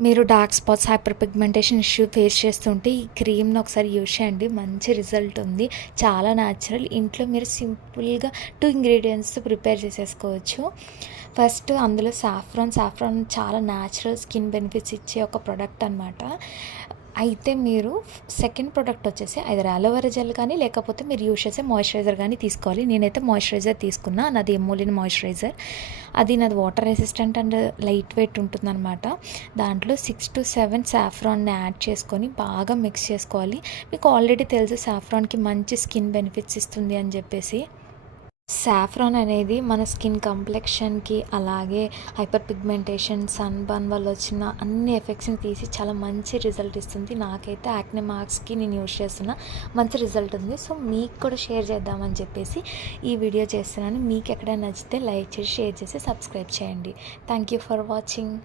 మీరు dark spots, hyper pigmentation issue face చేస్తుంటే ఈ క్రీమ్‌ని ఒకసారి యూజ్ చేయండి. మంచి రిజల్ట్ ఉంది. చాలా న్యాచురల్. ఇంట్లో మీరు సింపుల్‌గా 2 ఇంగ్రీడియెంట్స్‌తో ప్రిపేర్ చేసేసుకోవచ్చు. ఫస్ట్ అందులో సాఫ్రాన్ చాలా న్యాచురల్ స్కిన్ బెనిఫిట్స్ ఇచ్చే ఒక ప్రొడక్ట్ అనమాట. అయితే మీరు సెకండ్ ప్రొడక్ట్ వచ్చేసి ఐదర్ అలోవెరా జెల్ కానీ, లేకపోతే మీరు యూజ్ చేసే మాయిశ్చరైజర్ కానీ తీసుకోవాలి. నేనైతే మాయిశ్చరైజర్ తీసుకున్నా. నాది ఎమోలిన్ మాయిశ్చరైజర్. అది నాది water resistant and light weight ఉంటుందన్నమాట. దాంట్లో 6-7 సాఫ్రాన్ని యాడ్ చేసుకొని బాగా మిక్స్ చేసుకోవాలి. మీకు ఆల్రెడీ తెలుసు సాఫ్రాన్‌కి మంచి స్కిన్ బెనిఫిట్స్ ఇస్తుంది అని చెప్పేసి. సాఫ్రాన్ అనేది మన స్కిన్ కంప్లెక్షన్‌కి, అలాగే హైపర్ పిగ్మెంటేషన్, సన్ బర్న్ వల్ల వచ్చిన అన్ని ఎఫెక్ట్స్‌ని తీసి చాలా మంచి రిజల్ట్ ఇస్తుంది. నాకైతే యాక్నే మార్క్స్‌కి నేను యూజ్ చేస్తున్నా. మంచి రిజల్ట్ ఉంది. సో మీకు కూడా షేర్ చేద్దామని చెప్పేసి ఈ వీడియో చేస్తున్నాను. మీకు ఎక్కడైనా నచ్చితే లైక్ చేసి, షేర్ చేసి, సబ్స్క్రైబ్ చేయండి. Thank you for watching.